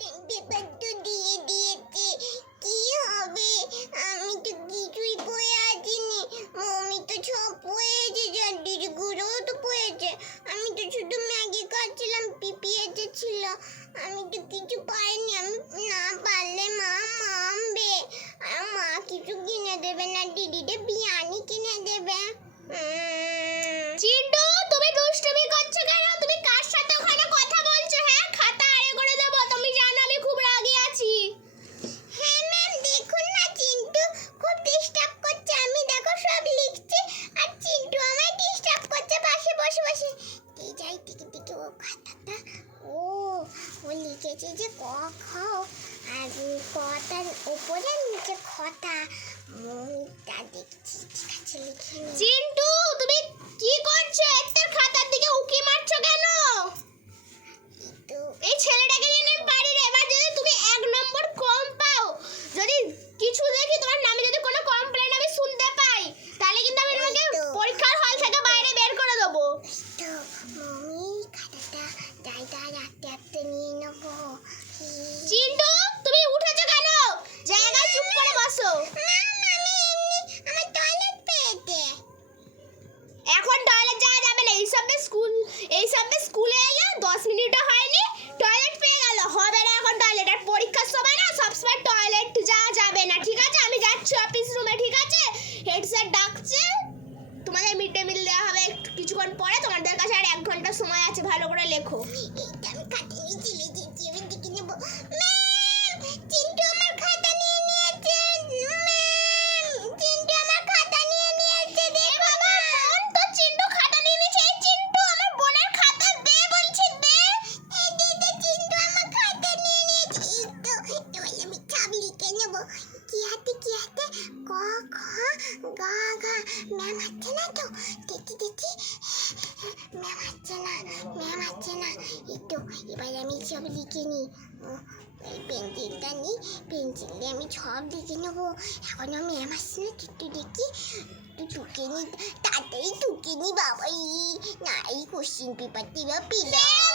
দিয়ে দিয়েছে। কি হবে? আমি তো কিছুই পড়ে আসিনি। মমি তো সব পড়েছে জন্ডির গুঁড়োও তো পড়েছে। আমি তো শুধু ম্যাগি খাচ্ছিলাম পিপিয়েছে ছিল। আমি তো কিছু পাইনি। আমি না পারলে মা মামবে। আর মা কিছু কিনে দেবে না। টয়লেট যা যাবে না, ঠিক আছে? আমি যাচ্ছি অফিস রুমে ঠিক আছে? হেড স্যার ডাকছে। তোমাদের মিড ডে মিল দেওয়া হবে কিছুক্ষণ পরে। তোমাদের কাছে আর এক ঘণ্টা সময় আছে, ভালো করে লেখো। আমি কাটিয়ে নিচে আমি দেখে নেব। কি হাতে কি হাতে ক খ, গ ঘ ম্যাম হচ্ছে না তো? দেখি দেখি। ম্যাম হচ্ছে না, ম্যাম হচ্ছে না। একটু এবার আমি সব লিখে নিই। পেন্সিলটা নিই। পেন্সিল দিয়ে আমি সব লিখে নেব। এখন আমি আমার সঙ্গে একটু দেখি। একটু টুকে নিই তাড়াতাড়ি টুকে নিই বাবাই। এই না, এই কোশ্চিন পেপারটি বা পেলাম।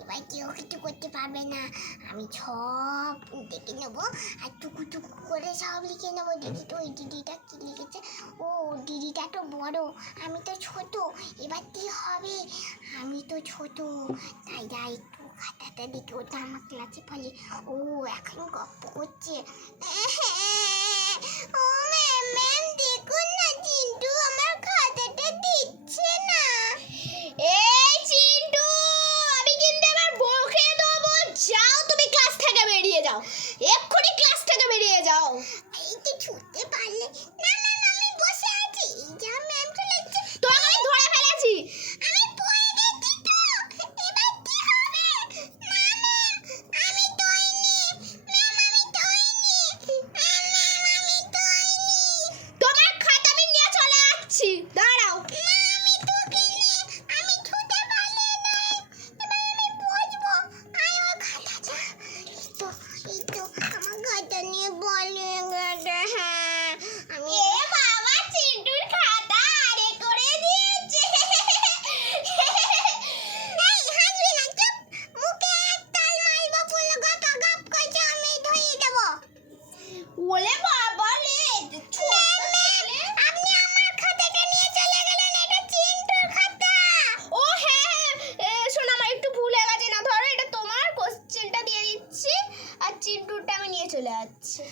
এবার কেউ কিছু করতে পারবে না? আমি সব দেখে নেব আর টুকু টুকু করে সব লিখে নেব। দিদি তো ওই দিদিটা কী লিখেছে? ও, দিদিটা তো বড়, আমি তো ছোট, এবার কী হবে? আমি তো ছোট, তাই যা একটু খাতাটা দেখে ওটা আমার ক্লাসে ফলে ও এখন গপ্প করছে। ও যাও। এক্ষুনি ক্লাস থেকে বেরিয়ে যাও। এই ছুটতে পারলে চলে যাচ্ছে।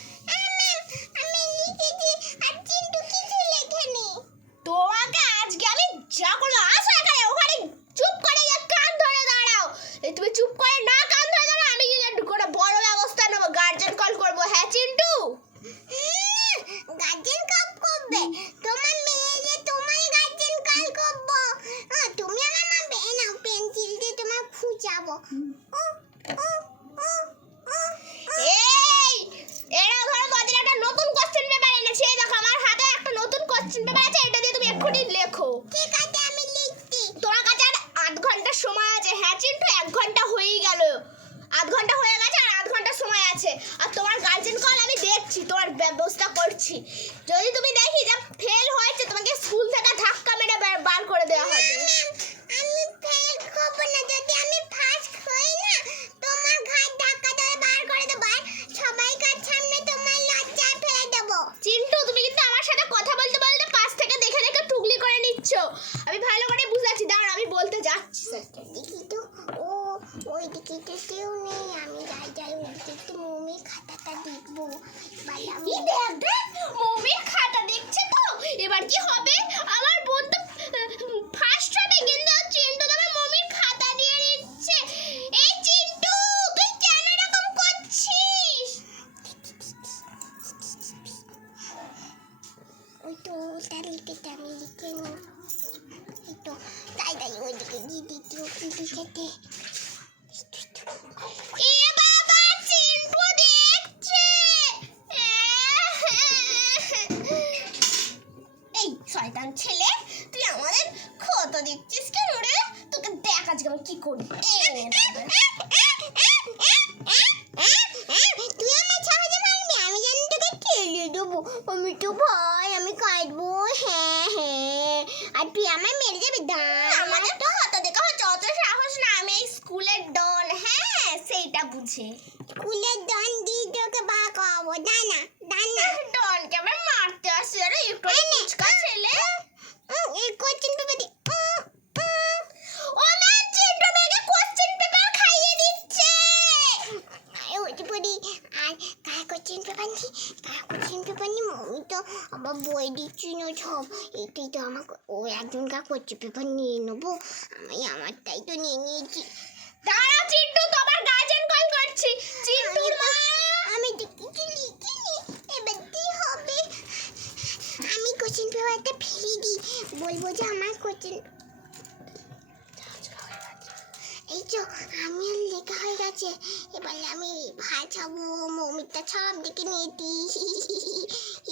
তোমার ব্যবস্থা করছি। যদি তুমি দেখি যে ফেল হয়েছে তোমাকে স্কুল থেকে ধাক্কা মেরে বার- বার করে দেওয়া হবে ম্যাম আমি ফেল করব না যদি আমি ফার্স্ট হই না তোমার ঘাট ধাক্কা ধরে বার করে দেবো আর সবাইকার সামনে তোমার লজ্জায় ফেলে দেবো চিন্টু তুমি কিন্তু আমার সাথে কথা বলতে বলতে পাশ থেকে দেখে দেখে টুকলি করে নিচ্ছ আমি ভালো করে বুঝাচ্ছি দাঁড়াও আমি বলতে যাচ্ছি স্যারকে দেখি তো ও ওই দিকে তো কেউ নেই আমি যাই যাই ওই দিকে একটু মমি খাতাটা দেখব কি মমির খাতা দেখছে তো? এবার কি হবে? আমার বোন তো ফার্স্ট হবে কিন্তু চিন্টু মমির খাতা দিয়ে দিচ্ছে। এই চিন্টু তুই কেন এরকম করছিস? ওই তো ওটা লিখেছে আমি লিখে নি। এই তো তাই তাই ওই দিকে গিয়ে দিতে ও কি করি। তুই আমার মারবি আমি জানি তোকে ঠেলে দেবো। আমি তো ভয় আমি কাটবো হ্যাঁ হ্যাঁ। আর তুই আমায় মেরে যাবি? দাঁড়া। আমাদের তো হাতে দেখা অত সাহস না আমি এই স্কুলের ডন। হ্যাঁ সেইটা বুঝে। স্কুলের দন দিয়ে তোকে বা খাওয়াবো দানা দানা ডনকে আবার মারতে আসছে আরে একটু ফুচকা ছেলে এই কোচিং পেপার দি ও মা চিন্টু মেয়েকে কোশ্চেন পেপার খাইয়ে দিচ্ছে ওইটি পড়ি আর কার কোচিং পেপার নি কার কোচিং মমি তো আবার বই দিচ্ছি না সব। এটাই তো আমাকে, ও একজন কার কোচিং পেপার নিয়ে নেব। আমি আমারটাই তো নিয়ে নিয়েছি। দাঁড়াও, চিন্টু, তোমার গার্জেন কল করছি। চিন্টুর মা! আমি কিছু লিখিনি। এবার কি হবে? আমি কোচিং পেপারটা ফেলে দিই। বলব যে আমার কোচিং এই আমি লেখা হয়ে গেছে। এবার আমি ভাই ছাবো মমিতা সব দিকে নিয়ে দিই